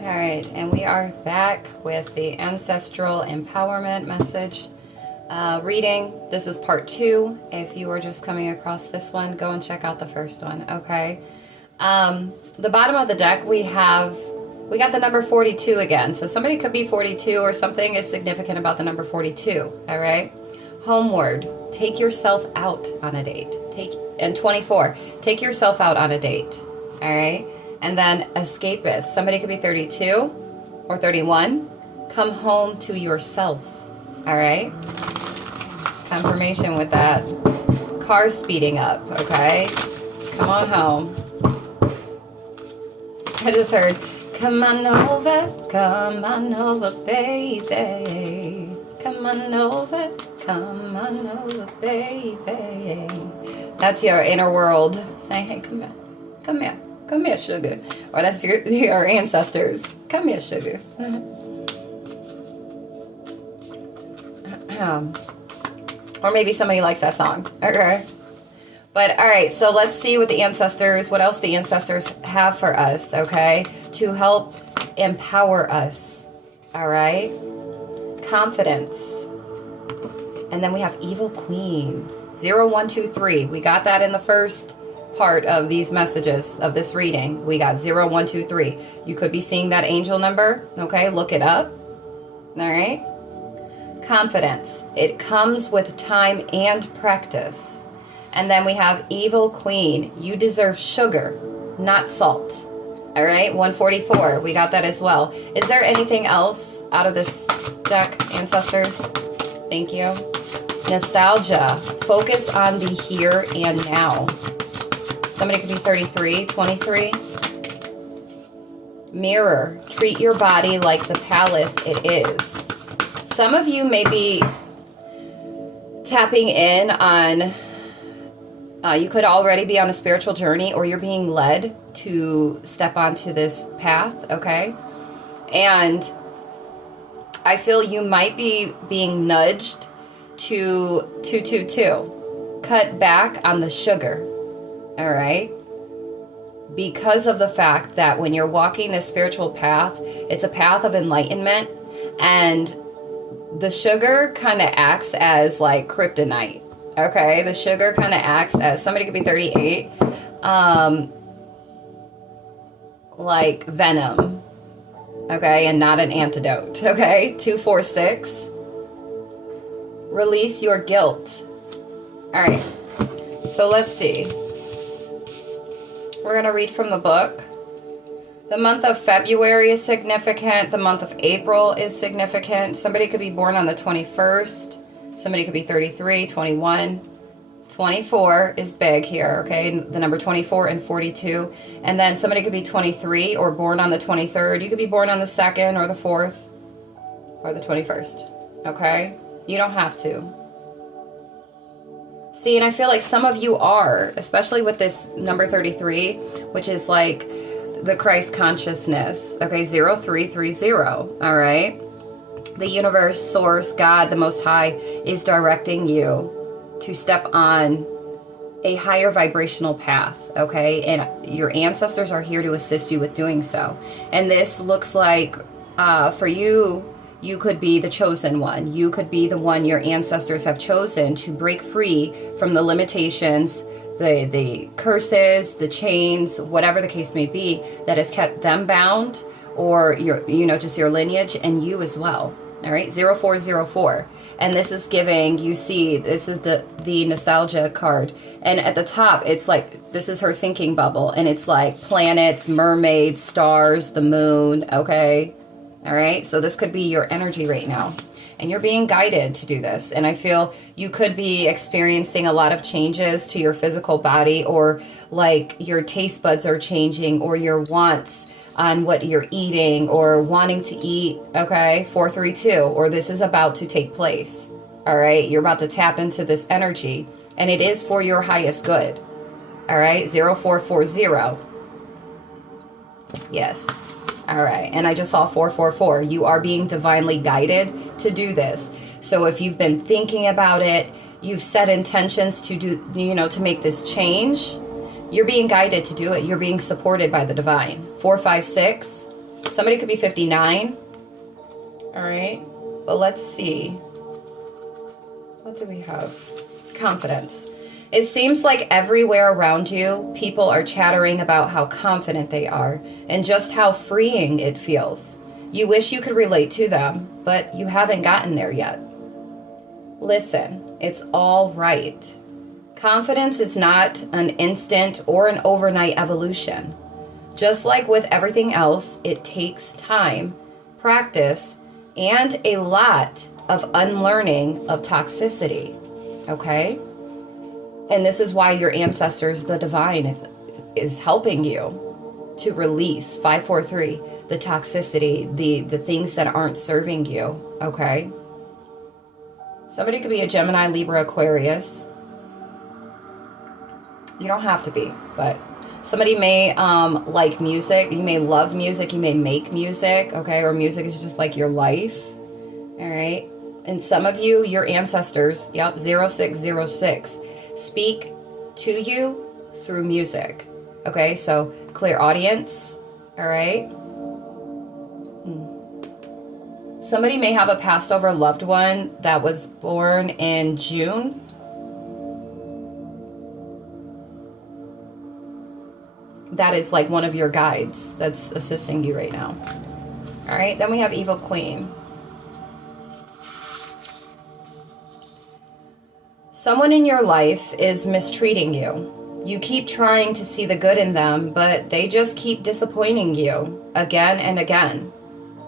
All right, and we are back with the Ancestral Empowerment Message reading. This is part 2. If you are just coming across this one, go and check out the first one, okay? The bottom of the deck, we got the number 42 again. So somebody could be 42 or something is significant about the number 42, all right? Homeward, take yourself out on a date. And 24, take yourself out on a date, all right? And then escapist, somebody could be 32 or 31. Come home to yourself, all right? Confirmation with that. Car speeding up, okay? Come on home. I just heard, come on over, baby. Come on over, baby. That's your inner world saying, hey, come here, come here. Come here, sugar. Or that's your ancestors. Come here, sugar. Or maybe somebody likes that song. Okay. But all right, so let's see what else the ancestors have for us, okay? To help empower us. All right? Confidence. And then we have Evil Queen. 0123. We got that in the first part of these messages of this reading. We got 0123. You could be seeing that angel number, okay? Look it up. All right? Confidence. It comes with time and practice. And then we have Evil Queen. You deserve sugar, not salt. All right? 144. We got that as well. Is there anything else out of this deck, ancestors? Thank you. Nostalgia. Focus on the here and now. Somebody could be 33, 23. Mirror. Treat your body like the palace it is. Some of you may be tapping in on, you could already be on a spiritual journey, or you're being led to step onto this path, okay? And I feel you might be being nudged to 222. Cut back on the sugar. All right, because of the fact that when you're walking this spiritual path, it's a path of enlightenment, and the sugar kind of acts as like kryptonite. Okay, the sugar kind of acts as, somebody could be 38, like venom. Okay, and not an antidote. Okay, 246. Release your guilt. All right, so let's see. We're going to read from the book. The month of February is significant. The month of April is significant. Somebody could be born on the 21st. Somebody could be 33, 21. 24 is big here, okay? The number 24 and 42. And then somebody could be 23 or born on the 23rd. You could be born on the 2nd or the 4th or the 21st, okay? You don't have to. See, and I feel like some of you are, especially with this number 33, which is like the Christ consciousness, okay, 0330, all right? The universe, source, God, the Most High is directing you to step on a higher vibrational path, okay? And your ancestors are here to assist you with doing so. And this looks like, for you, you could be the chosen one. You could be the one your ancestors have chosen to break free from the limitations, the curses, the chains, whatever the case may be, that has kept them bound, or your, just your lineage, and you as well. All right, 0404. And this is giving, you see, this is the nostalgia card. And at the top, it's like, this is her thinking bubble. And it's like planets, mermaids, stars, the moon, okay? All right, so this could be your energy right now. And you're being guided to do this. And I feel you could be experiencing a lot of changes to your physical body, or like your taste buds are changing, or your wants on what you're eating or wanting to eat, okay? 432, or this is about to take place, all right? You're about to tap into this energy, and it is for your highest good, all right? 0440. Yes. All right, and I just saw 444. You are being divinely guided to do this. So if you've been thinking about it, you've set intentions to do, to make this change, you're being guided to do it. You're being supported by the divine. 456. Somebody could be 59. All right. But let's see. What do we have? Confidence. It seems like everywhere around you, people are chattering about how confident they are and just how freeing it feels. You wish you could relate to them, but you haven't gotten there yet. Listen, it's all right. Confidence is not an instant or an overnight evolution. Just like with everything else, it takes time, practice, and a lot of unlearning of toxicity. Okay? And this is why your ancestors, the divine, is helping you to release 543, the toxicity, the things that aren't serving you. Okay? Somebody could be a Gemini, Libra, Aquarius. You don't have to be, but somebody may like music. You may love music. You may make music, okay? Or music is just like your life, all right? And some of you, your ancestors, yep, 0606, speak to you through music, okay? So clear audience, all right? Somebody may have a passed over loved one that was born in June. That is like one of your guides that's assisting you right now. All right, then we have Evil Queen. Someone in your life is mistreating you. You keep trying to see the good in them, but they just keep disappointing you again and again.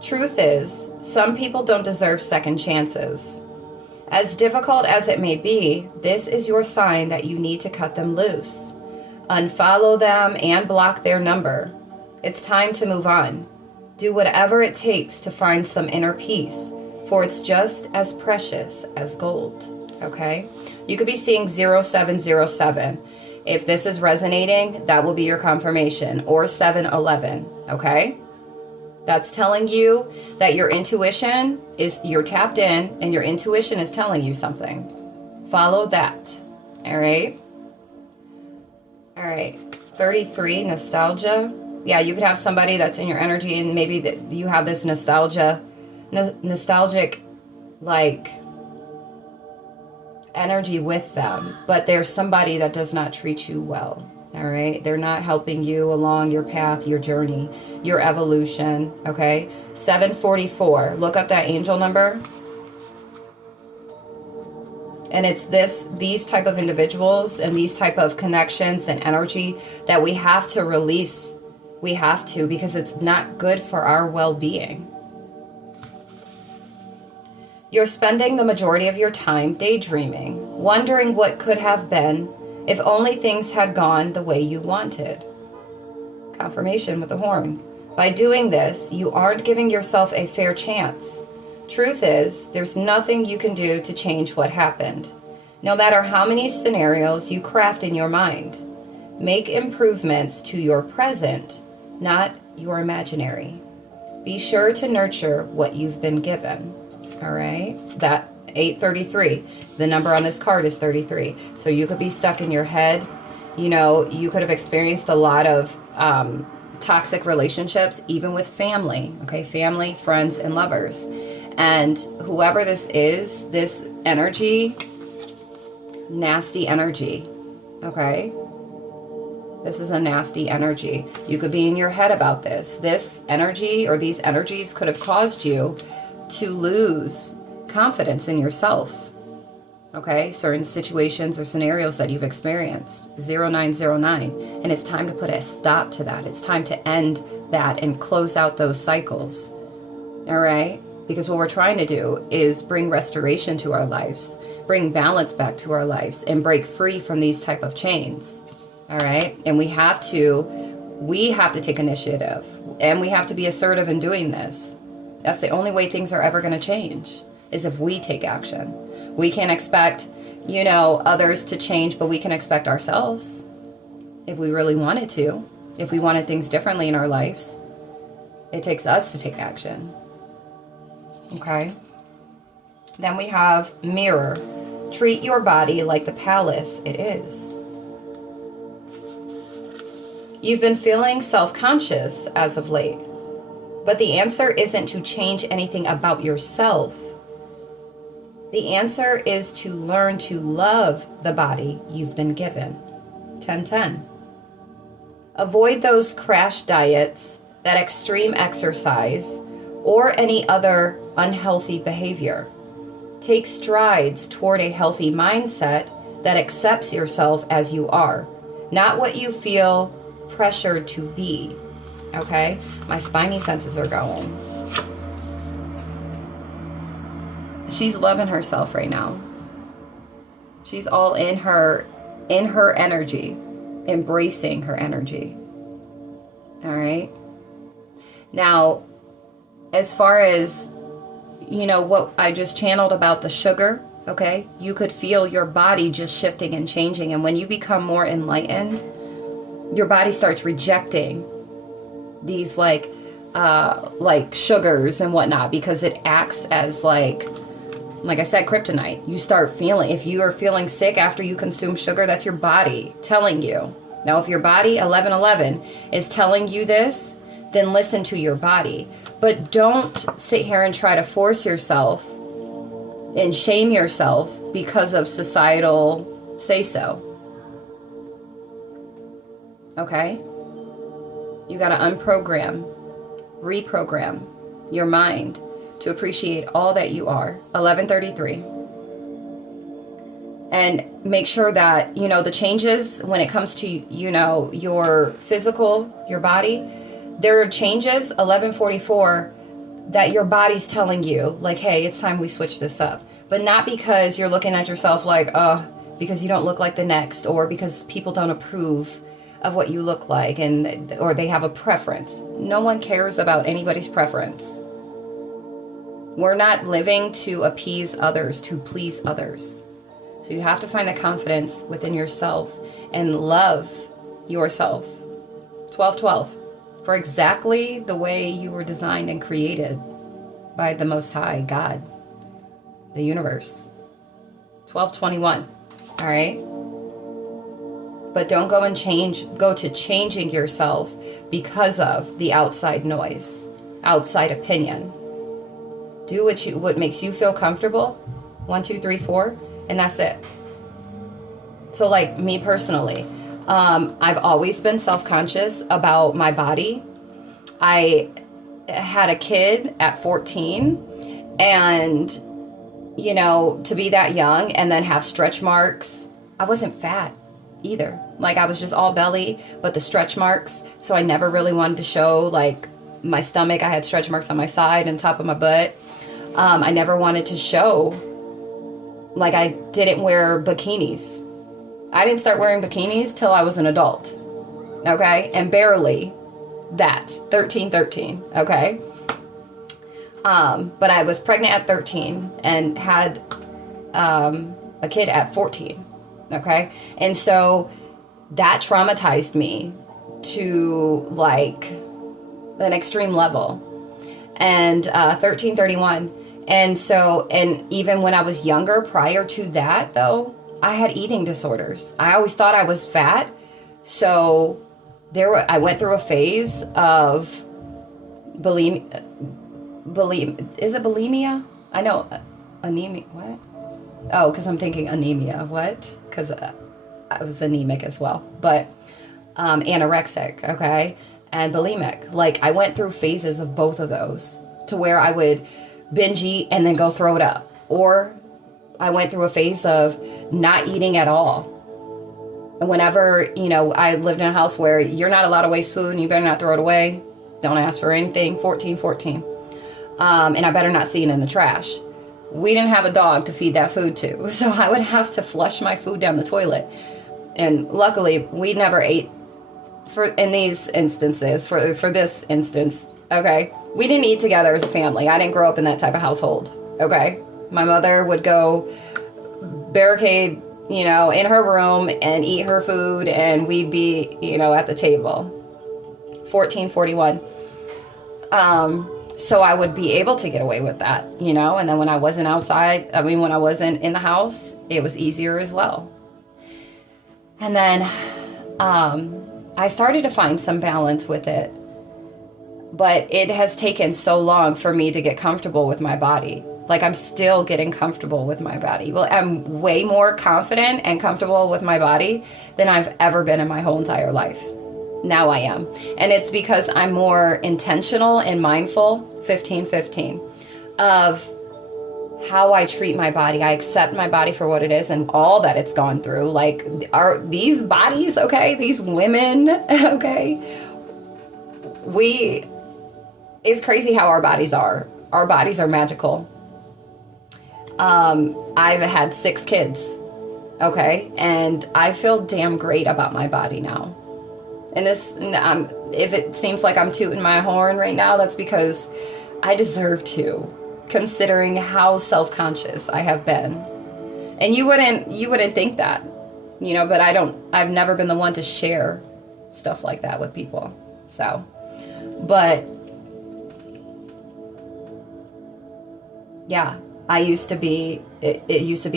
Truth is, some people don't deserve second chances. As difficult as it may be, this is your sign that you need to cut them loose. Unfollow them and block their number. It's time to move on. Do whatever it takes to find some inner peace, for it's just as precious as gold. Okay? You could be seeing 0707. If this is resonating, that will be your confirmation, or 711. Okay? That's telling you that your intuition is, you're tapped in, and your intuition is telling you something. Follow that. All right? All right, 33, nostalgia. Yeah, you could have somebody that's in your energy and maybe that you have this nostalgic, like, energy with them. But there's somebody that does not treat you well, all right? They're not helping you along your path, your journey, your evolution, okay? 744, look up that angel number. And it's these type of individuals and these type of connections and energy that we have to release. We have to, because it's not good for our well-being. You're spending the majority of your time daydreaming, wondering what could have been if only things had gone the way you wanted. Confirmation with the horn. By doing this, you aren't giving yourself a fair chance. Truth is, there's nothing you can do to change what happened, no matter how many scenarios you craft in your mind. Make improvements to your present, not your imaginary. Be sure to nurture what you've been given. All right? That 833, the number on this card is 33. So you could be stuck in your head. You know, you could have experienced a lot of toxic relationships, even with family, okay? Family, friends, and lovers. And whoever this is, this energy, nasty energy, okay? This is a nasty energy. You could be in your head about this. This energy or these energies could have caused you to lose confidence in yourself, okay? Certain situations or scenarios that you've experienced. 0909. And it's time to put a stop to that. It's time to end that and close out those cycles, all right? Because what we're trying to do is bring restoration to our lives, bring balance back to our lives, and break free from these type of chains. All right? And we have to take initiative, and we have to be assertive in doing this. That's the only way things are ever going to change, is if we take action. We can't expect, you know, others to change, but we can expect ourselves if we really wanted to. If we wanted things differently in our lives, it takes us to take action. Okay. Then we have mirror. Treat your body like the palace it is. You've been feeling self-conscious as of late. But the answer isn't to change anything about yourself. The answer is to learn to love the body you've been given. 10-10. Avoid those crash diets, that extreme exercise, or any other unhealthy behavior. Take strides toward a healthy mindset that accepts yourself as you are, not what you feel pressured to be. Okay? My spidey senses are going. She's loving herself right now. She's all in her energy, embracing her energy. All right? Now, as far as, what I just channeled about the sugar, okay? You could feel your body just shifting and changing. And when you become more enlightened, your body starts rejecting these like sugars and whatnot, because it acts as like I said, kryptonite. You start feeling, if you are feeling sick after you consume sugar, that's your body telling you. Now, if your body, 1111, is telling you this, then listen to your body. But don't sit here and try to force yourself and shame yourself because of societal say-so. Okay? You got to unprogram, reprogram your mind to appreciate all that you are. 1133. And make sure that, the changes when it comes to, your physical, your body, there are changes, 1144, that your body's telling you, like, hey, it's time we switch this up. But not because you're looking at yourself like, because you don't look like the next, or because people don't approve of what you look like, or they have a preference. No one cares about anybody's preference. We're not living to appease others, to please others. So you have to find the confidence within yourself and love yourself. 1212. For exactly the way you were designed and created by the Most High, God, the universe. 1221. All right? But don't go to changing yourself because of the outside noise, outside opinion. Do what makes you feel comfortable. 1, 2, 3, 4, and that's it. So like me personally, I've always been self-conscious about my body. I had a kid at 14, and to be that young and then have stretch marks. I wasn't fat either. Like, I was just all belly, but the stretch marks. So I never really wanted to show like my stomach. I had stretch marks on my side and top of my butt. I never wanted to show, like, I didn't wear bikinis. I didn't start wearing bikinis till I was an adult. Okay? And barely that. 13, okay? But I was pregnant at 13 and had a kid at 14. Okay? And so that traumatized me to like an extreme level. And 1331. And so, and even when I was younger, prior to that though, I had eating disorders. I always thought I was fat. So I went through a phase of bulimia. Is it bulimia? I know anemia. What? Oh, because I'm thinking anemia. What? Because I was anemic as well. But anorexic, okay? And bulimic. Like, I went through phases of both of those to where I would binge eat and then go throw it up. Or I went through a phase of not eating at all. And whenever, I lived in a house where you're not allowed to waste food and you better not throw it away. Don't ask for anything. 14. And I better not see it in the trash. We didn't have a dog to feed that food to. So I would have to flush my food down the toilet. And luckily, we never ate for this instance, okay? We didn't eat together as a family. I didn't grow up in that type of household, okay? My mother would go barricade, in her room and eat her food, and we'd be, at the table. 1441. So I would be able to get away with that, and then when I wasn't when I wasn't in the house, it was easier as well. And then I started to find some balance with it. But it has taken so long for me to get comfortable with my body. Like, I'm still getting comfortable with my body. Well, I'm way more confident and comfortable with my body than I've ever been in my whole entire life. Now I am. And it's because I'm more intentional and mindful, 15-15, of how I treat my body. I accept my body for what it is and all that it's gone through. Like, are these bodies, okay? These women, okay? It's crazy how our bodies are. Our bodies are magical. I've had 6 kids, okay? And I feel damn great about my body now. And this, if it seems like I'm tooting my horn right now, that's because I deserve to, considering how self-conscious I have been. And you wouldn't think that, you know, but I've never been the one to share stuff like that with people. So, but yeah, it used to be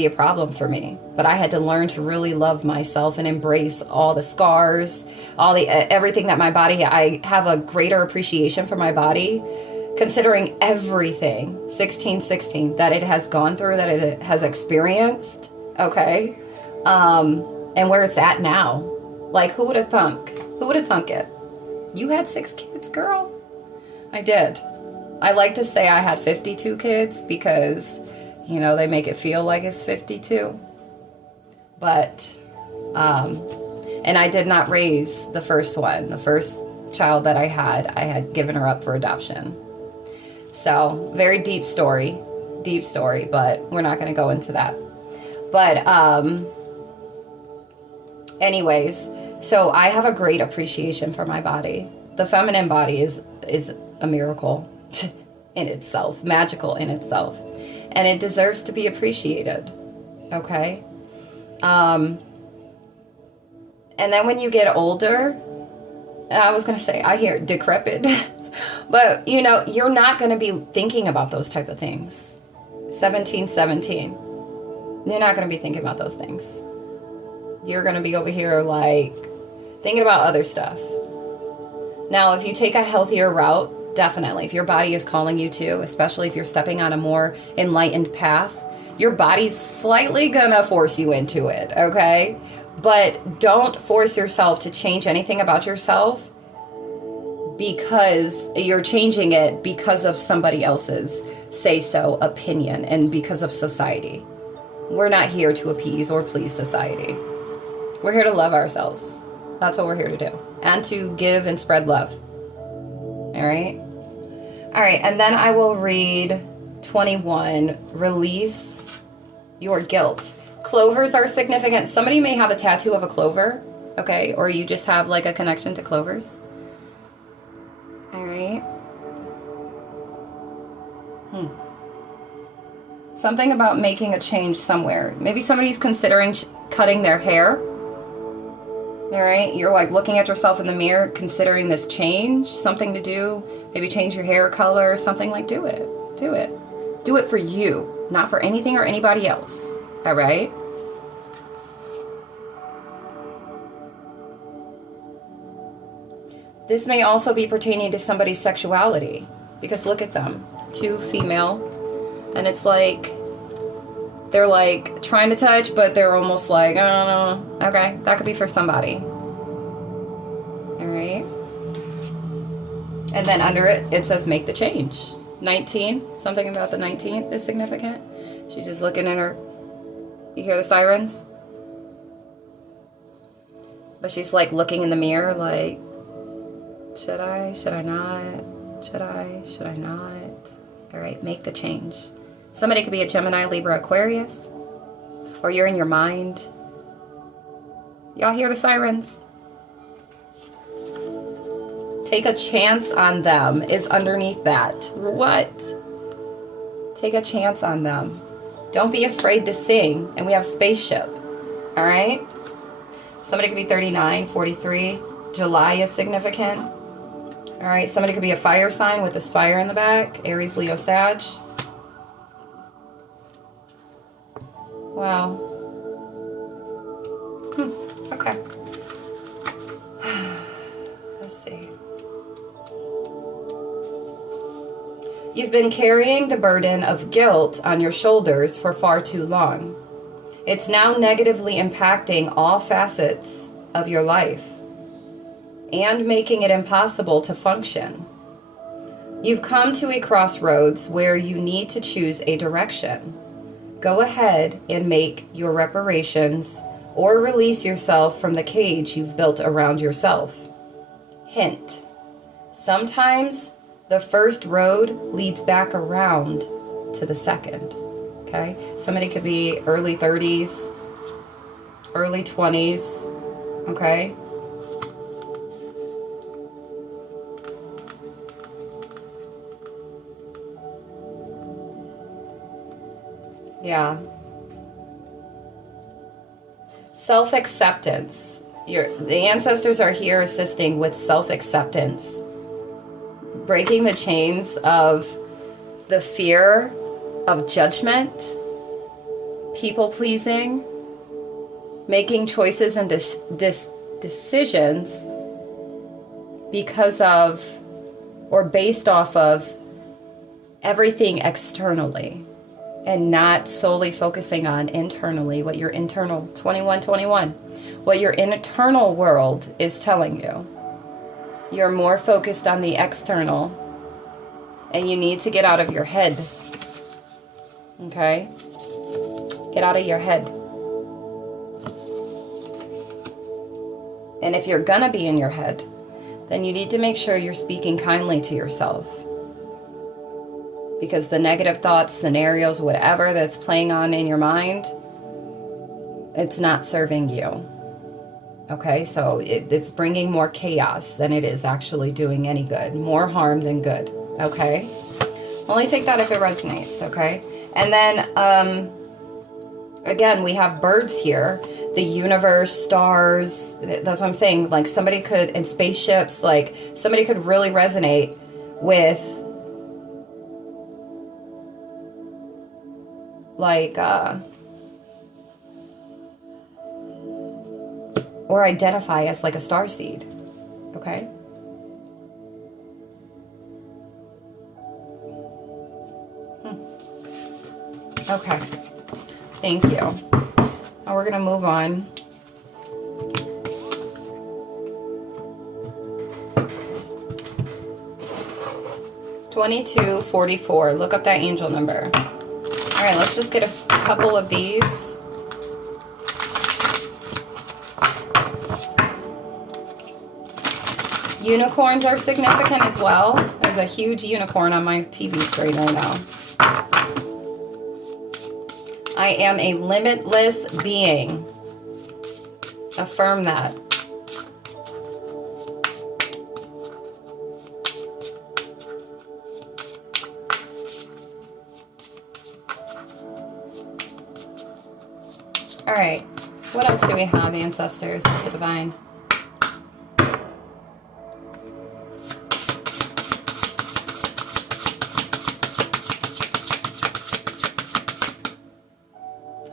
a problem for me, but I had to learn to really love myself and embrace all the scars, everything that my body, I have a greater appreciation for my body, considering everything, 1616, that it has gone through, that it has experienced, okay? And where it's at now. Like, who would have thunk? Who would have thunk it? You had 6 kids, girl? I did. I like to say I had 52 kids because, you know, they make it feel like it's 52. But, and I did not raise the first one. The first child that I had given her up for adoption. So, very deep story, but we're not going to go into that. But, anyways, so I have a great appreciation for my body. The feminine body is a miracle in itself, magical in itself, and it deserves to be appreciated. Okay. And then when you get older, I was going to say, I hear decrepit, but you know, you're not going to be thinking about those type of things. 1717. You're not going to be thinking about those things. You're going to be over here like thinking about other stuff. Now, if you take a healthier route, definitely, if your body is calling you to, especially if you're stepping on a more enlightened path, your body's slightly gonna force you into it, okay? But don't force yourself to change anything about yourself because you're changing it because of somebody else's say-so opinion and because of society. We're not here to appease or please society. We're here to love ourselves. That's what we're here to do. And to give and spread love. All right? All right, and then I will read 21, release your guilt. Clovers are significant. Somebody may have a tattoo of a clover, okay? Or you just have like a connection to clovers. All right. Something about making a change somewhere. Maybe somebody's considering cutting their hair. All right, you're like looking at yourself in the mirror, considering this change, something to do, maybe change your hair color, something like do it. Do it for you, not for anything or anybody else. All right? This may also be pertaining to somebody's sexuality, because look at them, 2 female, and it's like they're like trying to touch, but they're almost like, oh, okay, that could be for somebody. All right. And then under it, it says make the change. 19, something about the 19th is significant. She's just looking at her. You hear the sirens? But she's like looking in the mirror like, should I? Should I not? Should I? Should I not? All right, make the change. Somebody could be a Gemini, Libra, Aquarius. Or you're in your mind. Y'all hear the sirens? Take a chance on them is underneath that. What? Take a chance on them. Don't be afraid to sing. And we have spaceship. All right? Somebody could be 39, 43. July is significant. All right, somebody could be a fire sign with this fire in the back. Aries, Leo, Sag. Wow. Okay. Let's see. You've been carrying the burden of guilt on your shoulders for far too long. It's now negatively impacting all facets of your life and making it impossible to function. You've come to a crossroads where you need to choose a direction. Go ahead and make your reparations or release yourself from the cage you've built around yourself. Hint: sometimes the first road leads back around to the second. Okay? Somebody could be early 30s, early 20s. Okay? Yeah. Self-acceptance. The ancestors are here assisting with self-acceptance. Breaking the chains of the fear of judgment, people-pleasing, making choices and decisions because of or based off of everything externally, and not solely focusing on internally what your internal 21 what your internal world is telling you. You're more focused on the external, and you need to get out of your head. Okay? Get out of your head. And if you're gonna be in your head, then you need to make sure you're speaking kindly to yourself. Because the negative thoughts, scenarios, whatever that's playing on in your mind, it's not serving you. Okay, so it's bringing more chaos than it is actually doing any good. More harm than good. Okay? Only take that if it resonates. Okay? And then, again, we have birds here. The universe, stars. That's what I'm saying. Like somebody could, and spaceships, like somebody could really resonate with like or identify as like a starseed. Okay? Okay. Thank you. Now we're going to move on. $2244. Look up that angel number. All right, let's just get a couple of these. Unicorns are significant as well. There's a huge unicorn on my TV screen right now. I am a limitless being. Affirm that. All right, what else do we have, ancestors, the divine?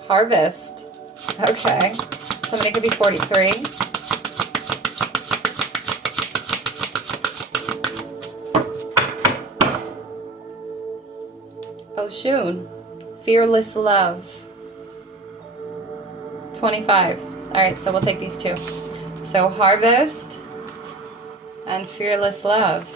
Harvest. Okay, somebody could be 43. Oshun, fearless love. 25. All right, so we'll take these two. So harvest and fearless love.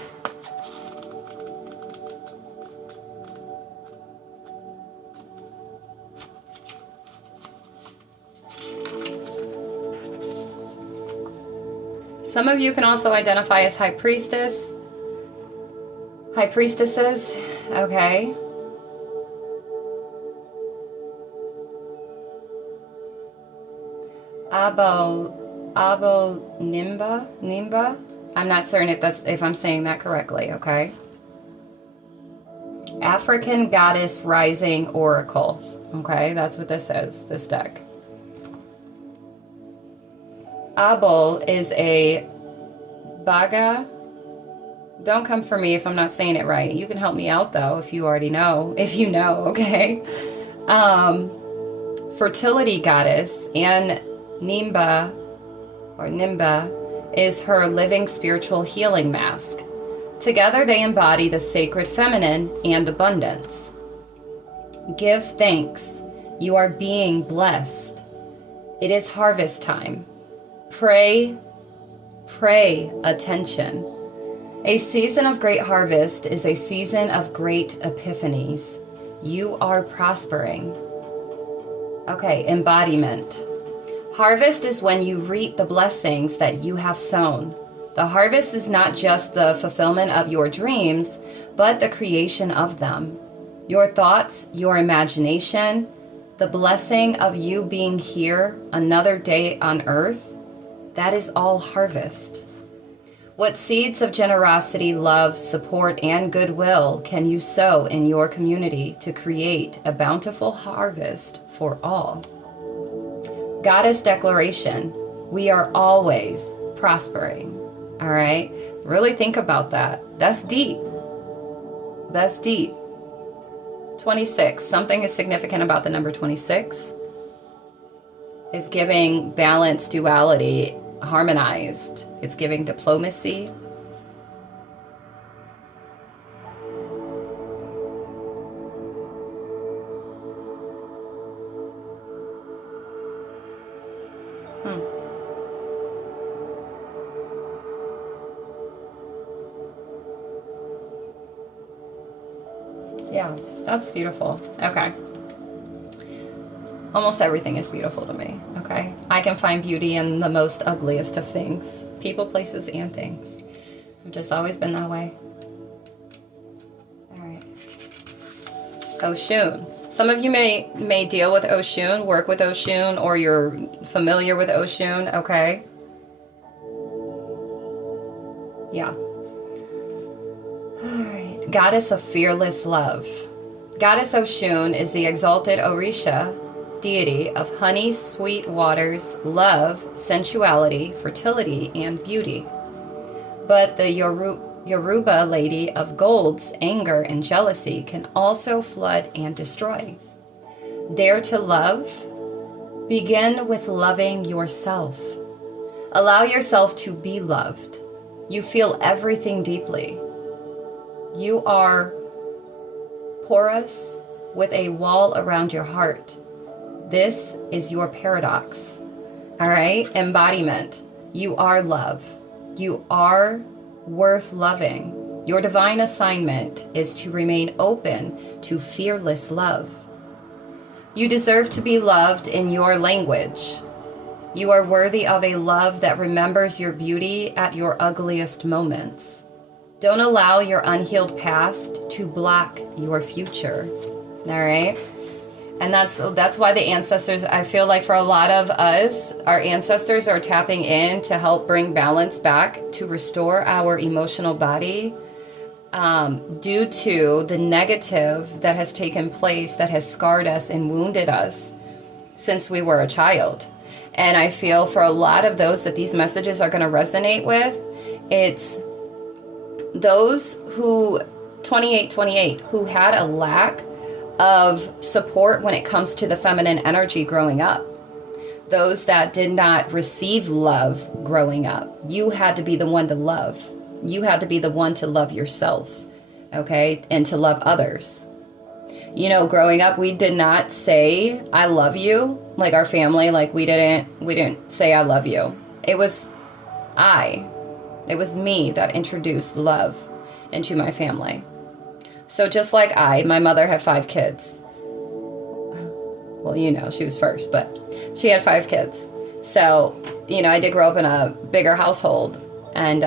Some of you can also identify as high priestess, high priestesses. Okay. Nimba. I'm not certain if I'm saying that correctly, okay? African Goddess Rising Oracle. Okay, that's what this is, this deck. Abel is a Baga. Don't come for me if I'm not saying it right. You can help me out though if you already know. If you know, okay? Fertility goddess, and Nimba is her living spiritual healing mask. Together they embody the sacred feminine and abundance. Give thanks. You are being blessed. It is harvest time. Pray attention. A season of great harvest is a season of great epiphanies. You are prospering. Okay, embodiment. Harvest is when you reap the blessings that you have sown. The harvest is not just the fulfillment of your dreams, but the creation of them. Your thoughts, your imagination, the blessing of you being here another day on earth, that is all harvest. What seeds of generosity, love, support, and goodwill can you sow in your community to create a bountiful harvest for all? Goddess declaration, we are always prospering. All right? Really think about that. That's deep. That's deep. 26. Something is significant about the number 26. It's giving balance, duality, harmonized. It's giving diplomacy. Yeah, that's beautiful. Okay. Almost everything is beautiful to me, okay? I can find beauty in the most ugliest of things. People, places, and things. I've just always been that way. All right. Oshun. Some of you may deal with Oshun, work with Oshun, or you're familiar with Oshun, okay? Yeah. All right. Goddess of fearless love. Goddess Oshun is the exalted Orisha deity of honey, sweet waters, love, sensuality, fertility, and beauty. But the Yoruba lady of golds, anger, and jealousy can also flood and destroy. Dare to love? Begin with loving yourself. Allow yourself to be loved. You feel everything deeply. You are porous with a wall around your heart. This is your paradox. All right? Embodiment. You are love. You are worth loving. Your divine assignment is to remain open to fearless love. You deserve to be loved in your language. You are worthy of a love that remembers your beauty at your ugliest moments. Don't allow your unhealed past to block your future. All right? And that's why the ancestors, I feel like for a lot of us, our ancestors are tapping in to help bring balance back, to restore our emotional body, due to the negative that has taken place, that has scarred us and wounded us since we were a child. And I feel for a lot of those that these messages are going to resonate with, it's those who, 28, who had a lack of support when it comes to the feminine energy growing up. Those that did not receive love growing up. You had to be the one to love. You had to be the one to love yourself, okay? And to love others. You know, growing up, we did not say, I love you. Like our family, like we didn't say, I love you. It was me that introduced love into my family. So just like my mother had 5 kids. Well, you know, she was first, but she had 5 kids. So, you know, I did grow up in a bigger household. And,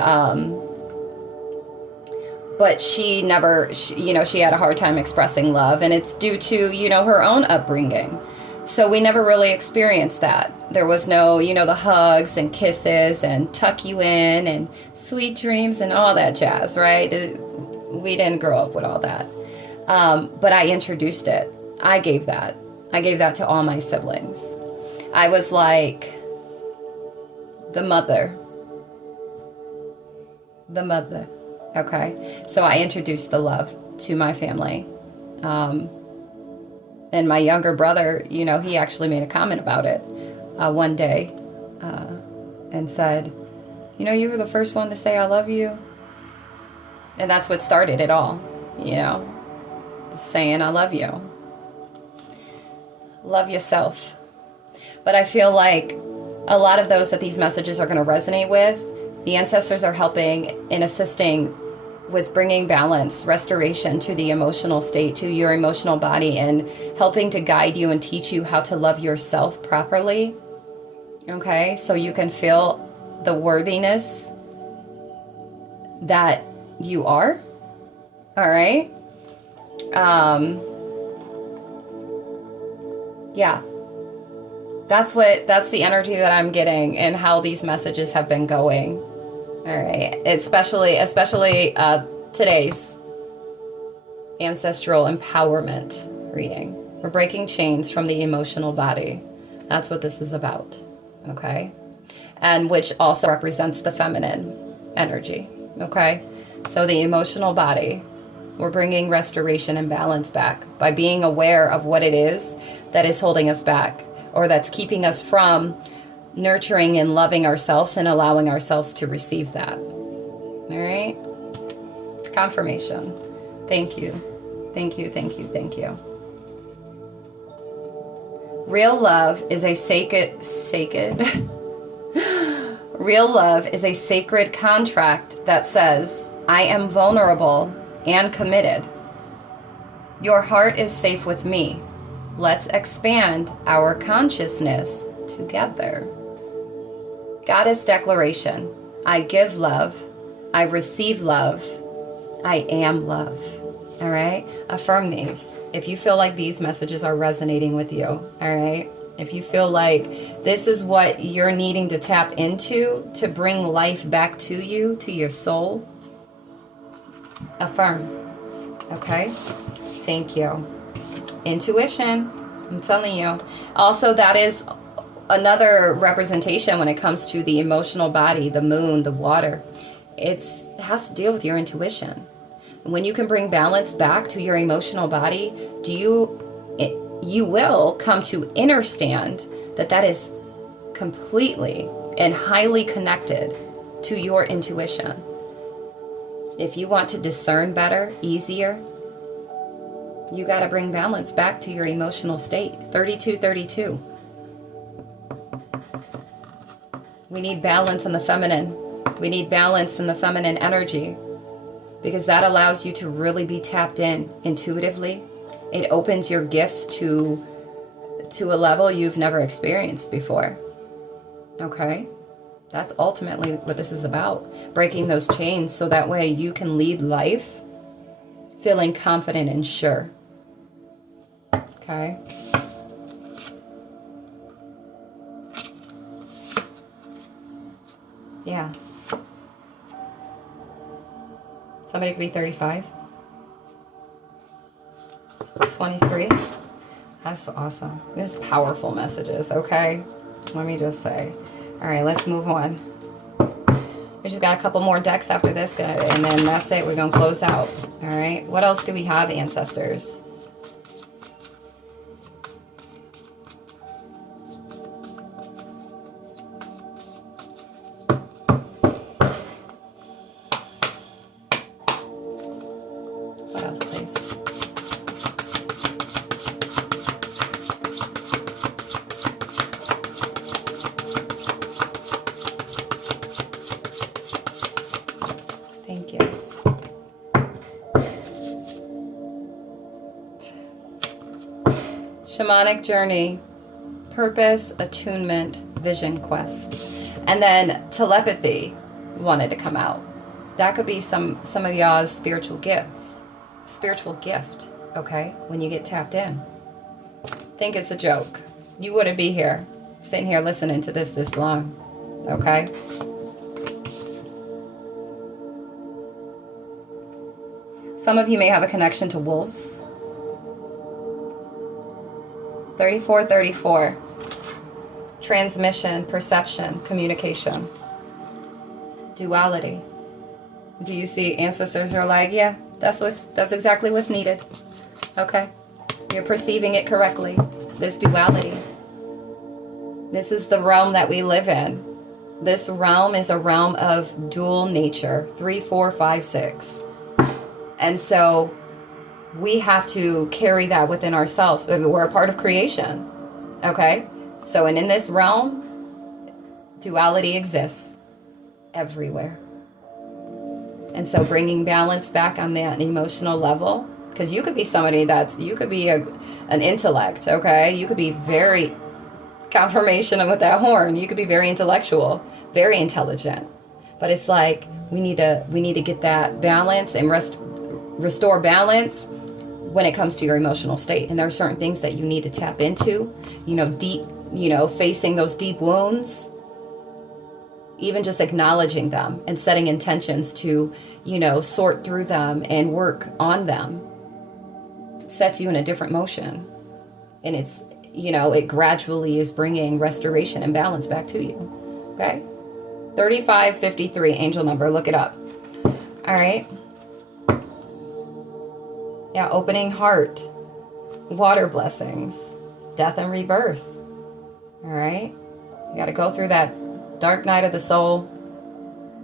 but she never, she had a hard time expressing love. And it's due to, her own upbringing. So we never really experienced that. There was no, the hugs and kisses and tuck you in and sweet dreams and all that jazz, right? We didn't grow up with all that. But I introduced it. I gave that. I gave that to all my siblings. I was like the mother. Okay? So I introduced the love to my family. And my younger brother, he actually made a comment about it one day and said, you were the first one to say I love you. And that's what started it all, you know, saying I love you. Love yourself. But I feel like a lot of those that these messages are going to resonate with, the ancestors are helping and assisting with bringing balance, restoration to the emotional state, to your emotional body, and helping to guide you and teach you how to love yourself properly. Okay, so you can feel the worthiness that you are. All right. Yeah. That's the energy that I'm getting and how these messages have been going. All right. Especially today's Ancestral Empowerment reading. We're breaking chains from the emotional body. That's what this is about. Okay. And which also represents the feminine energy. Okay. So the emotional body, we're bringing restoration and balance back by being aware of what it is that is holding us back, or that's keeping us from nurturing and loving ourselves and allowing ourselves to receive that. All right? Confirmation. Thank you. Thank you, thank you, thank you. Real love is a Real love is a sacred contract that says, I am vulnerable and committed. Your heart is safe with me. Let's expand our consciousness together. Goddess declaration. I give love. I receive love. I am love. All right? Affirm these. If you feel like these messages are resonating with you, all right? If you feel like this is what you're needing to tap into to bring life back to you, to your soul, affirm. Okay? Thank you. Intuition. I'm telling you. Also, that is another representation when it comes to the emotional body, the moon, the water. It has to deal with your intuition. When you can bring balance back to your emotional body, you will come to understand that is completely and highly connected to your intuition. If you want to discern better, easier, you got to bring balance back to your emotional state. 3232. We need balance in the feminine. We need balance in the feminine energy, because that allows you to really be tapped in intuitively. It opens your gifts to a level you've never experienced before. Okay? That's ultimately what this is about. Breaking those chains so that way you can lead life feeling confident and sure. Okay? Yeah. Somebody could be 35. 23. That's awesome. This is powerful messages, okay? Let me just say. All right, let's move on. We just got a couple more decks after this, and then that's it. We're going to close out. All right. What else do we have, ancestors? What else, please? Thank you. Shamanic journey, purpose, attunement, vision quest. And then telepathy wanted to come out. That could be some of y'all's spiritual gifts. Spiritual gift, okay? When you get tapped in. Think it's a joke. You wouldn't be here, sitting here listening to this long, okay? Some of you may have a connection to wolves. 3434. Transmission, perception, communication. Duality. Do you see ancestors are like, yeah, that's exactly what's needed. Okay? You're perceiving it correctly. This duality. This is the realm that we live in. This realm is a realm of dual nature. 3, 4, 5, 6. And so we have to carry that within ourselves. We're a part of creation. Okay? So, and in this realm, duality exists everywhere. And so bringing balance back on that emotional level, because you could be somebody you could be an intellect, okay? You could be very, confirmation with that horn, you could be very intellectual, very intelligent. But it's like, we need to get that balance and restore balance when it comes to your emotional state. And there are certain things that you need to tap into, deep, facing those deep wounds, even just acknowledging them and setting intentions to, sort through them and work on them, sets you in a different motion. And it's, it gradually is bringing restoration and balance back to you. Okay? 3553, angel number, look it up. All right. Yeah, opening heart, water blessings, death and rebirth. All right. You got to go through that dark night of the soul.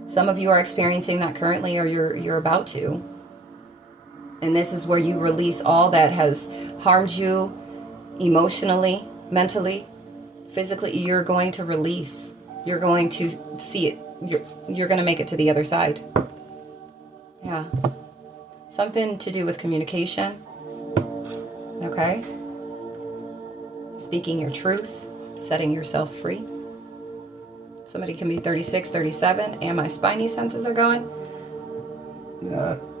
Some of you are experiencing that currently, or you're about to. And this is where you release all that has harmed you emotionally, mentally, physically. You're going to release. You're going to see it. You're going to make it to the other side. Yeah. Something to do with communication. Okay? Speaking your truth, setting yourself free. Somebody can be 36, 37, and my spiny senses are going.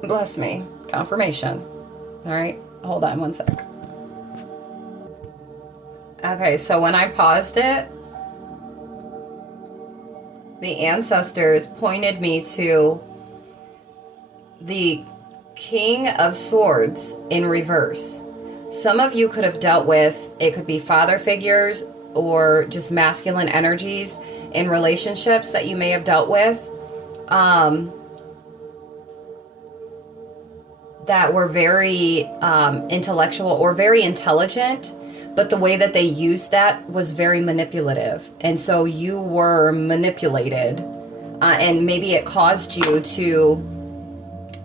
Bless me. Confirmation. All right? Hold on one sec. Okay, so when I paused it, the ancestors pointed me to the King of Swords in reverse. Some of you could have dealt with, it could be father figures or just masculine energies in relationships that you may have dealt with that were very intellectual or very intelligent, but the way that they used that was very manipulative. And so you were manipulated, and maybe it caused you to,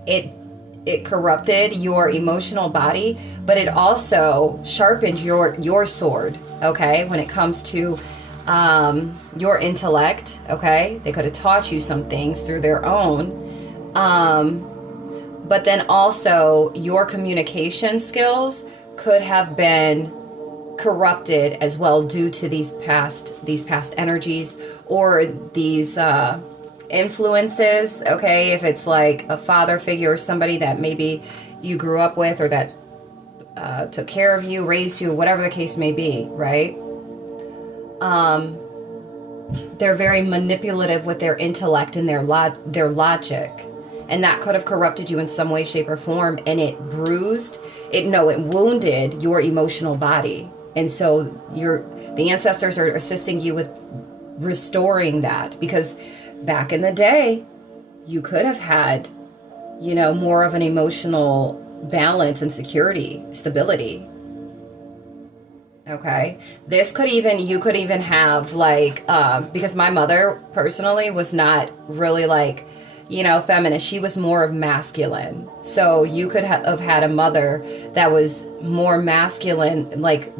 it corrupted your emotional body, but it also sharpened your sword, okay, when it comes to your intellect, okay? They could have taught you some things through their own, but then also your communication skills could have been corrupted as well due to these past energies or these influences, okay? If it's like a father figure or somebody that maybe you grew up with or that took care of you, raised you, whatever the case may be, right? They're very manipulative with their intellect and their logic. And that could have corrupted you in some way, shape, or form. And it wounded your emotional body. And so the ancestors are assisting you with restoring that. Because back in the day, you could have had, more of an emotional balance and security, stability. Okay. You could even have like, because my mother personally was not really like, feminist. She was more of masculine. So you could have had a mother that was more masculine, like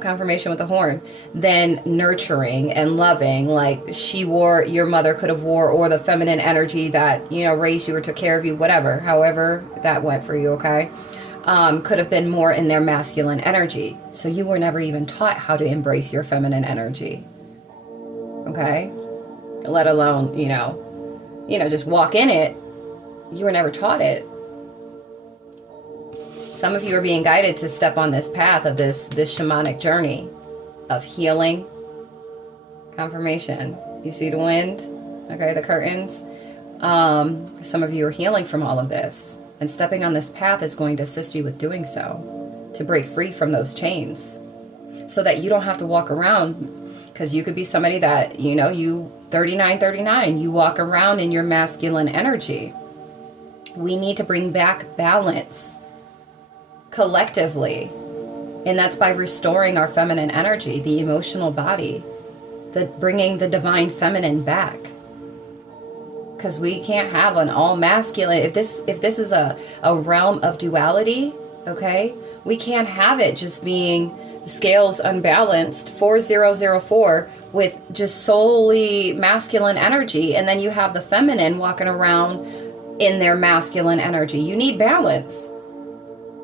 confirmation with the horn, than nurturing and loving. Like your mother could have wore, or the feminine energy that, raised you or took care of you, whatever, however that went for you, okay? Could have been more in their masculine energy. So you were never even taught how to embrace your feminine energy. Okay? Let alone, just walk in it. You were never taught it. Some of you are being guided to step on this path of this shamanic journey of healing. Confirmation. You see the wind? Okay, the curtains. Some of you are healing from all of this. And stepping on this path is going to assist you with doing so. To break free from those chains. So that you don't have to walk around. Because you could be somebody that, you 39, you walk around in your masculine energy. We need to bring back balance collectively. And that's by restoring our feminine energy, the emotional body, bringing the divine feminine back. because we can't have an all masculine. If this is a realm of duality, okay, we can't have it just being scales unbalanced 4004 with just solely masculine energy, and then you have the feminine walking around in their masculine energy. You need balance.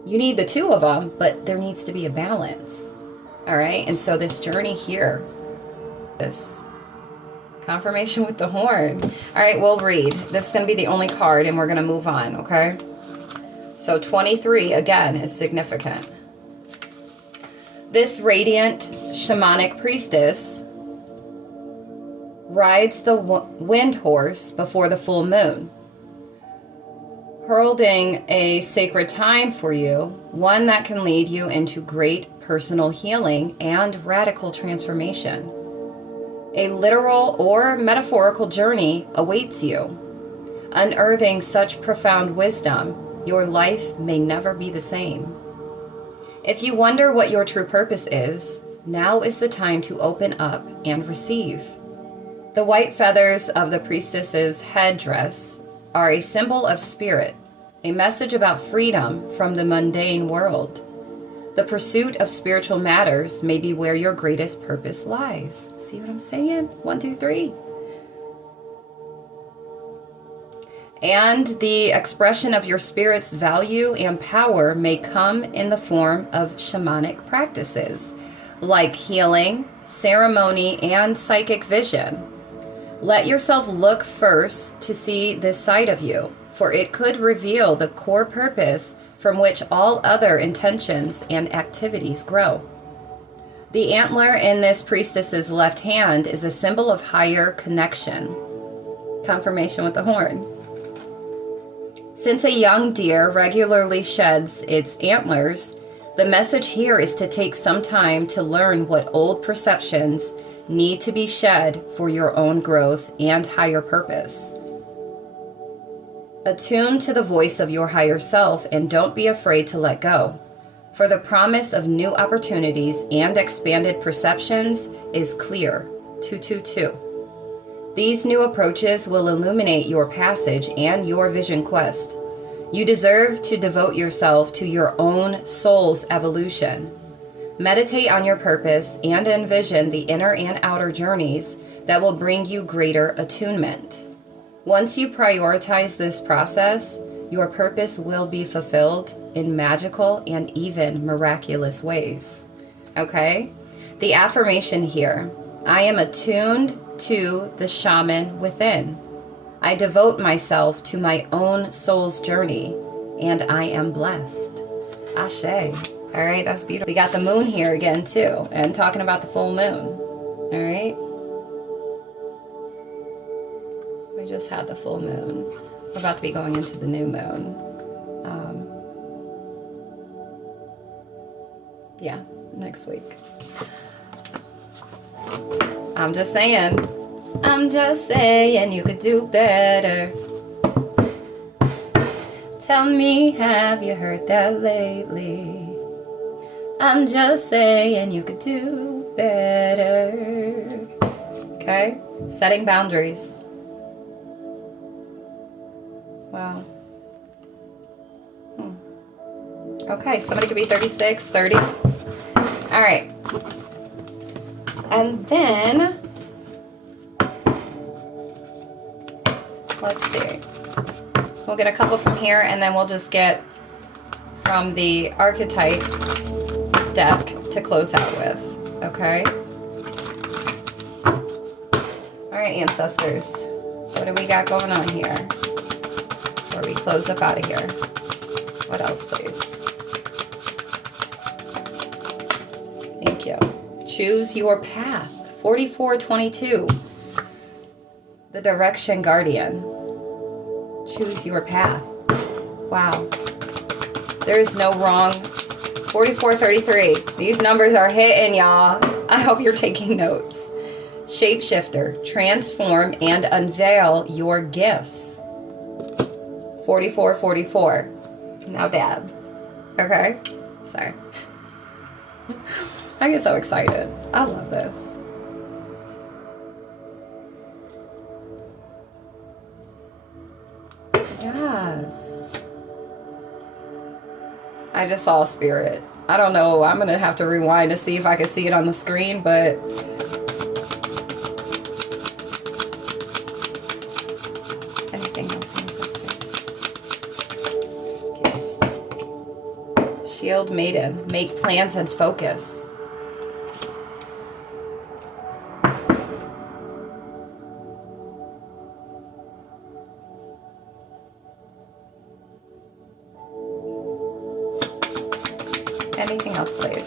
You need the two of them, but there needs to be a balance. All right. And so this journey here, this confirmation with the horn. All right, we'll read. This is going to be the only card, and we're going to move on. Okay. So 23 again is significant. This radiant shamanic priestess rides the wind horse before the full moon, heralding a sacred time for you, one that can lead you into great personal healing and radical transformation. A literal or metaphorical journey awaits you. Unearthing such profound wisdom, your life may never be the same. If you wonder what your true purpose is, now is the time to open up and receive. The white feathers of the priestess's headdress are a symbol of spirit, a message about freedom from the mundane world. The pursuit of spiritual matters may be where your greatest purpose lies. See what I'm saying? 1, 2, 3. And the expression of your spirit's value and power may come in the form of shamanic practices, like healing, ceremony, and psychic vision. Let yourself look first to see this side of you, for it could reveal the core purpose from which all other intentions and activities grow. The antler in this priestess's left hand is a symbol of higher connection. Confirmation with the horn. Since a young deer regularly sheds its antlers, the message here is to take some time to learn what old perceptions need to be shed for your own growth and higher purpose. Attune to the voice of your higher self and don't be afraid to let go, for the promise of new opportunities and expanded perceptions is clear. 222. These new approaches will illuminate your passage and your vision quest. You deserve to devote yourself to your own soul's evolution. Meditate on your purpose and envision the inner and outer journeys that will bring you greater attunement. Once you prioritize this process, your purpose will be fulfilled in magical and even miraculous ways. Okay? The affirmation here: I am attuned to the shaman within. I devote myself to my own soul's journey, and I am blessed. Ashe. All right, that's beautiful. We got the moon here again, too, and talking about the full moon. All right? We just had the full moon. We're about to be going into the new moon. Yeah, next week. I'm just saying you could do better. Tell me, have you heard that lately? I'm just saying you could do better. Okay? Setting boundaries. Wow. Okay, somebody could be 36, 30. All right. And then, let's see. We'll get a couple from here, and then we'll just get from the archetype deck to close out with. Okay? All right, ancestors. What do we got going on here? Before we close up out of here. What else, please? Thank you. Choose your path. 4422. The direction guardian. Choose your path. Wow. There is no wrong. 4433. These numbers are hitting, y'all. I hope you're taking notes. Shapeshifter. Transform and unveil your gifts. 4444. Now dab. Okay? Sorry. I get so excited. I love this. I just saw a spirit. I don't know. I'm going to have to rewind to see if I can see it on the screen, but anything else, ancestors? Shield Maiden. Make plans and focus. Anything else, please?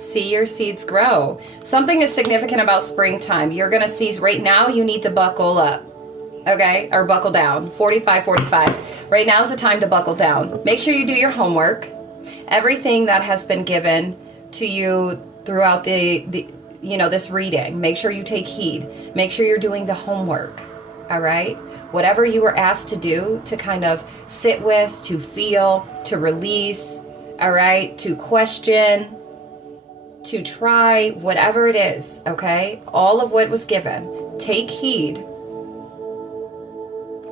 See your seeds grow. Something is significant about springtime. You're going to see right now you need to buckle up. Okay? Or buckle down. 45. Right now is the time to buckle down. Make sure you do your homework. Everything that has been given to you throughout this reading, make sure you take heed. Make sure you're doing the homework. All right? Whatever you were asked to do, to kind of sit with, to feel, to release, all right? To question, to try, whatever it is, okay? All of what was given. Take heed.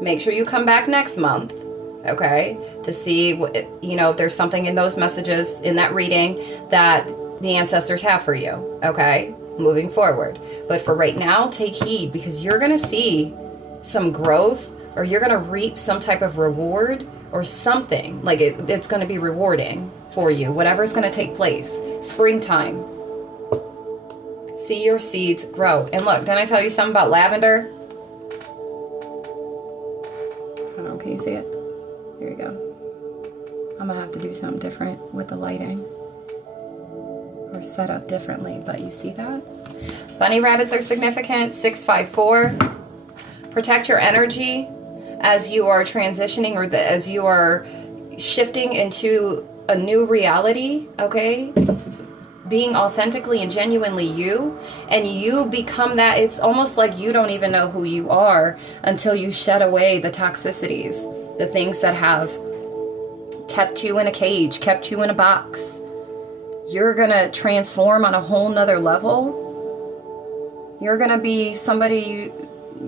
Make sure you come back next month, okay? To see, if there's something in those messages, in that reading, that the ancestors have for you, okay? Moving forward. But for right now, take heed, because you're going to see some growth, or you're going to reap some type of reward or something. Like it's going to be rewarding for you, whatever's going to take place. Springtime. See your seeds grow. And look, didn't I tell you something about lavender? I don't know, can you see it? Here you go. I'm going to have to do something different with the lighting, or set up differently, but you see that? Bunny rabbits are significant. 654. Protect your energy as you are transitioning, or as you are shifting into a new reality, okay? Being authentically and genuinely you, and you become that. It's almost like you don't even know who you are until you shed away the toxicities, the things that have kept you in a cage, kept you in a box. You're gonna transform on a whole nother level. You're gonna be somebody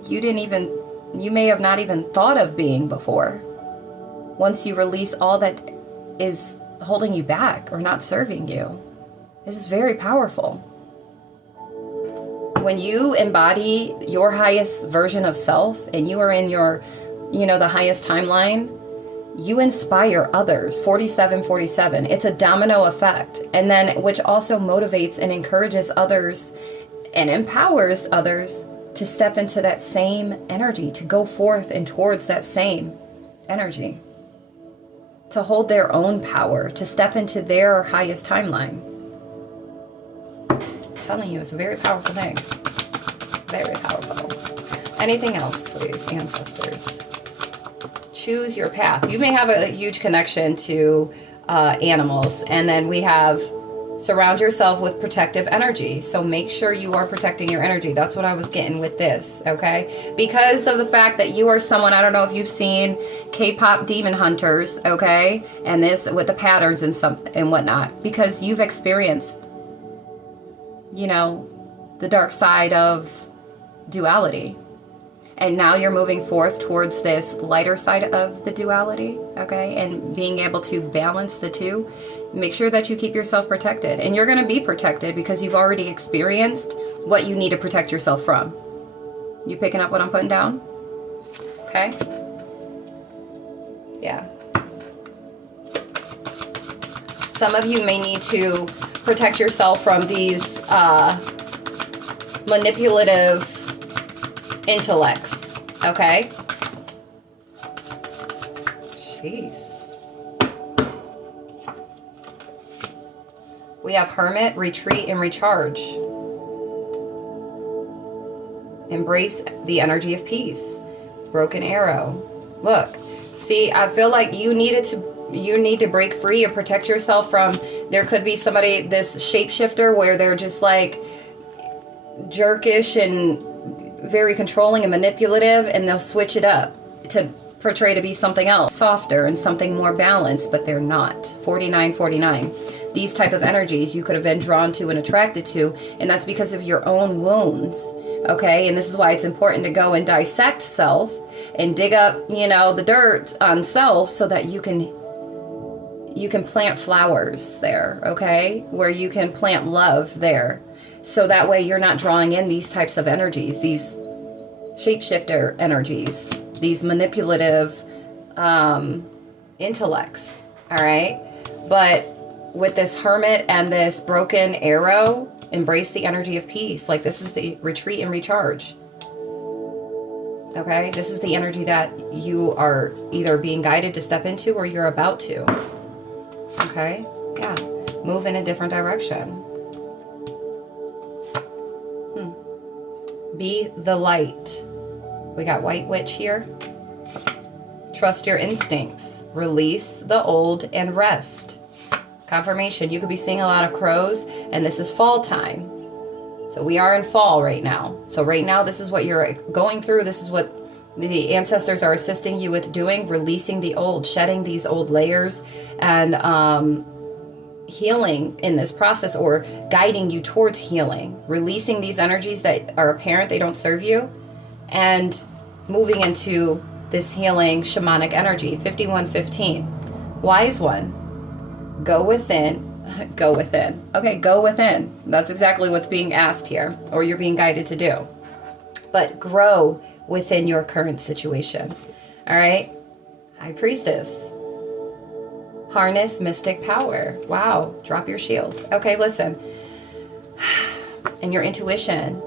you may have not even thought of being before. Once you release all that is holding you back or not serving you. This is very powerful. When you embody your highest version of self, and you are in your, the highest timeline, you inspire others. 47. It's a domino effect. And then, which also motivates and encourages others and empowers others to step into that same energy, to go forth and towards that same energy, to hold their own power, to step into their highest timeline. I'm telling you, it's a very powerful thing. Very powerful. Anything else, please, ancestors? Choose your path. You may have a huge connection to animals, and then we have surround yourself with protective energy. So make sure you are protecting your energy. That's what I was getting with this, okay? Because of the fact that you are someone, I don't know if you've seen K-pop Demon Hunters, okay? And this with the patterns and whatnot. Because you've experienced, the dark side of duality. And now you're moving forth towards this lighter side of the duality, okay? And being able to balance the two. Make sure that you keep yourself protected. And you're going to be protected because you've already experienced what you need to protect yourself from. You picking up what I'm putting down? Okay? Yeah. Some of you may need to protect yourself from these manipulative intellects. Okay? Jeez. We have Hermit, Retreat, and Recharge. Embrace the energy of peace. Broken Arrow. Look, see, I feel like you need to break free and protect yourself from, there could be somebody, this shapeshifter, where they're just like jerkish and very controlling and manipulative, and they'll switch it up to portray to be something else, softer and something more balanced, but they're not. 49. These type of energies you could have been drawn to and attracted to, and that's because of your own wounds, okay? And this is why it's important to go and dissect self and dig up, the dirt on self, so that you can you can plant flowers there, okay? Where you can plant love there. So that way you're not drawing in these types of energies, these shapeshifter energies, these manipulative intellects, all right? But with this Hermit and this broken arrow, embrace the energy of peace. Like, this is the retreat and recharge. Okay? This is the energy that you are either being guided to step into or you're about to. Okay? Yeah. Move in a different direction. Be the light. We got White Witch here. Trust your instincts. Release the old and rest. Confirmation. You could be seeing a lot of crows, and this is fall time. So we are in fall right now. So right now, this is what you're going through. This is what the ancestors are assisting you with doing, releasing the old, shedding these old layers, and healing in this process, or guiding you towards healing, releasing these energies that are apparent they don't serve you, and moving into this healing shamanic energy. 5115. Wise one. Go within. Go within. Okay, go within. That's exactly what's being asked here, or you're being guided to do. But grow within your current situation. All right? High Priestess. Harness mystic power. Wow. Drop your shields. Okay, listen. And your intuition,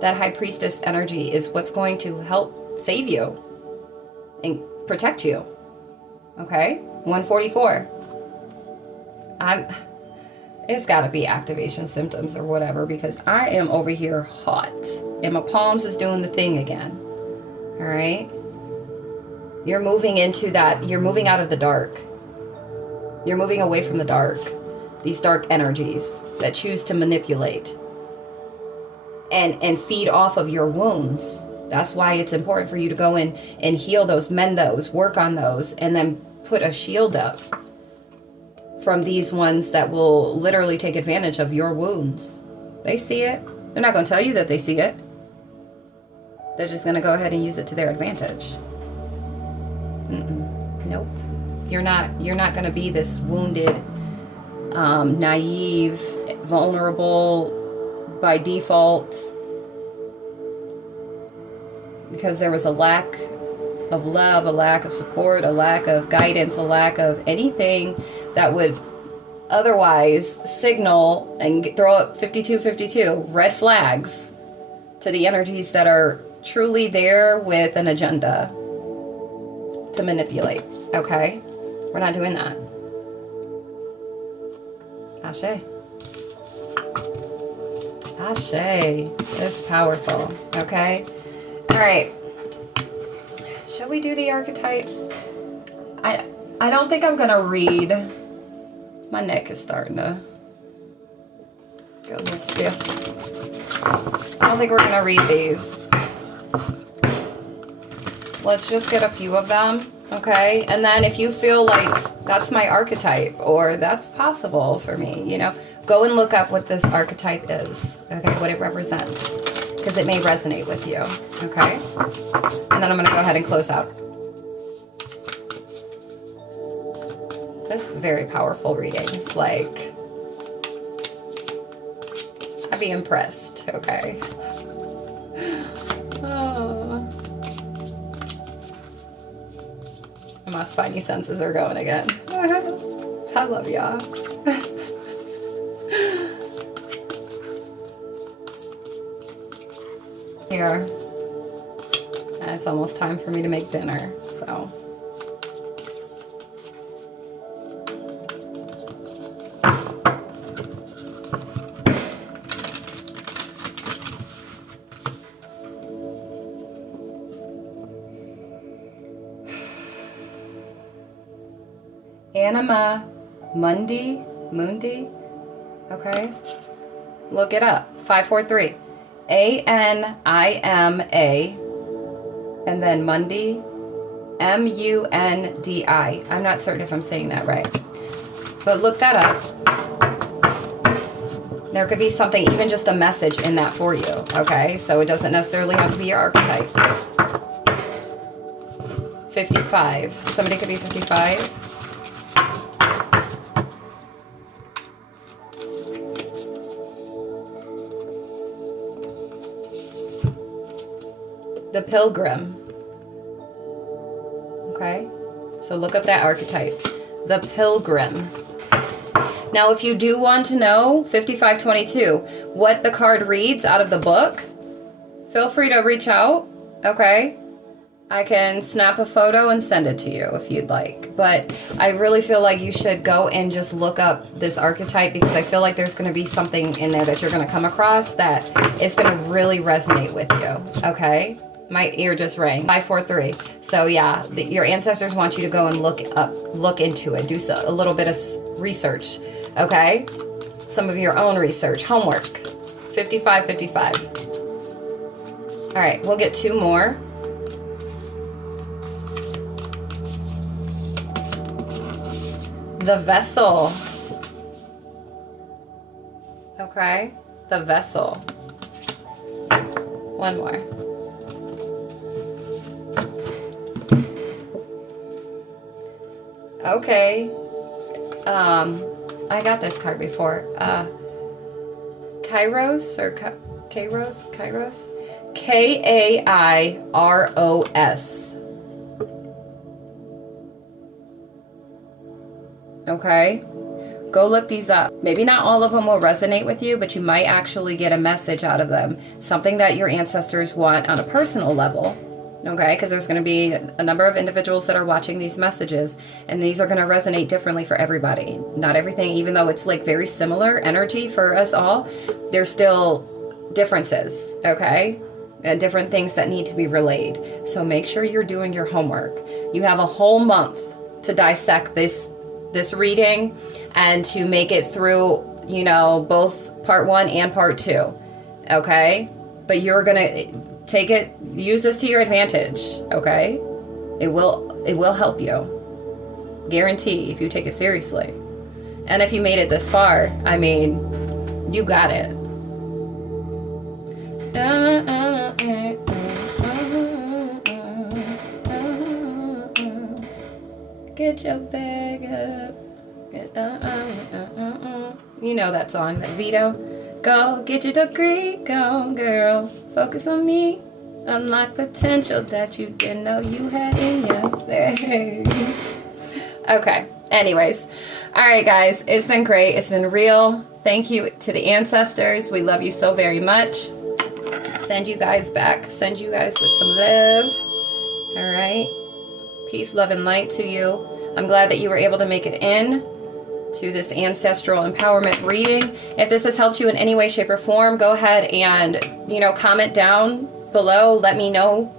that High Priestess energy is what's going to help save you and protect you. Okay? 144. It's got to be activation symptoms or whatever, because I am over here hot. And my palms is doing the thing again. All right? You're moving into that. You're moving out of the dark. You're moving away from the dark. These dark energies that choose to manipulate and feed off of your wounds. That's why it's important for you to go in and heal those, mend those, work on those, and then put a shield up from these ones that will literally take advantage of your wounds. They see it. They're not going to tell you that they see it. They're just going to go ahead and use it to their advantage. Nope. You're not going to be this wounded, naive, vulnerable by default, because there was a lack of love, a lack of support, a lack of guidance, a lack of anything that would otherwise signal and throw up 5252 red flags to the energies that are truly there with an agenda to manipulate. Okay? We're not doing that. Ashe. Ashe. It's powerful. Okay? All right. Shall we do the archetype? I don't think I'm gonna read. My neck is starting to go a little stiff. I don't think we're gonna read these. Let's just get a few of them, okay? And then if you feel like that's my archetype, or that's possible for me, you know, go and look up what this archetype is, okay? What it represents, because it may resonate with you, okay? And then I'm gonna go ahead and close out. This very powerful readings, like, I'd be impressed, okay? Oh. My spidey senses are going again. I love y'all. Here. And it's almost time for me to make dinner, so. Anima Mundi, okay? Look it up. 543. ANIMA, and then Mundi, MUNDI. I'm not certain if I'm saying that right, but look that up. There could be something, even just a message in that for you, okay? So it doesn't necessarily have to be your archetype. 55. Somebody could be 55. The Pilgrim. Okay? So look up that archetype. The Pilgrim. Now, if you do want to know, 5522, what the card reads out of the book, feel free to reach out, okay? I can snap a photo and send it to you if you'd like. But I really feel like you should go and just look up this archetype, because I feel like there's going to be something in there that you're going to come across that is going to really resonate with you, okay? My ear just rang. 543. So yeah, your ancestors want you to go and look into it. Do a little bit of research, okay? Some of your own research, homework. 5555. All right, we'll get 2 more. The Vessel. Okay, the Vessel. 1 more. Okay. I got this card before. Kairos or Kairos? Kairos? Kairos. Okay. Go look these up. Maybe not all of them will resonate with you, but you might actually get a message out of them. Something that your ancestors want on a personal level. Okay, because there's going to be a number of individuals that are watching these messages, and these are going to resonate differently for everybody. Not everything, even though it's like very similar energy for us all, there's still differences, okay? And different things that need to be relayed. So make sure you're doing your homework. You have a whole month to dissect this reading and to make it through, you know, both part 1 and part 2, okay? But you're going to use this to your advantage, okay? It will help you. Guarantee, if you take it seriously. And if you made it this far, I mean, you got it. Get your bag up. You know that song, that Vito. Go get your degree, go girl. Focus on me. Unlock potential that you didn't know you had in you. Okay, anyways. All right, guys. It's been great. It's been real. Thank you to the ancestors. We love you so very much. Send you guys back. Send you guys with some love. All right. Peace, love, and light to you. I'm glad that you were able to make it in to this ancestral empowerment reading. If this has helped you in any way, shape, or form, go ahead and, you know, comment down below. Let me know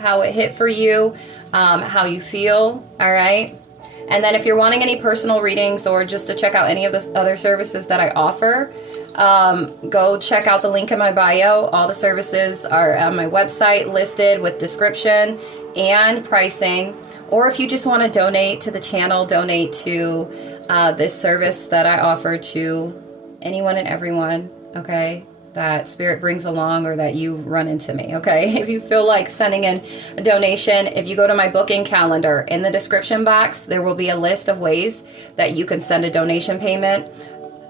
how it hit for you, how you feel, all right? And then if you're wanting any personal readings or just to check out any of the other services that I offer, go check out the link in my bio. All the services are on my website listed with description and pricing. Or if you just want to donate to the channel, donate to this service that I offer to anyone and everyone, okay, that Spirit brings along or that you run into me, okay? If you feel like sending in a donation, if you go to my booking calendar, in the description box, there will be a list of ways that you can send a donation payment.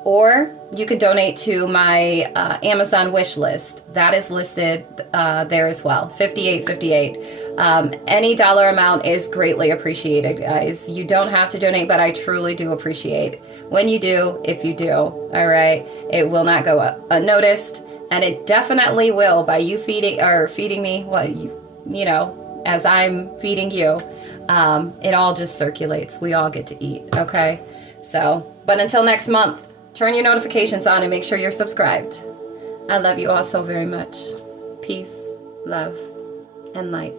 Or you can donate to my Amazon wish list. That is listed there as well, $58.58. Any dollar amount is greatly appreciated, guys. You don't have to donate, but I truly do appreciate when you do, if you do, all right? It will not go unnoticed, and it definitely will by you feeding me what you know, as I'm feeding you. It all just circulates. We all get to eat, okay? So, but until next month, turn your notifications on and make sure you're subscribed. I love you all so very much. Peace, love, and light.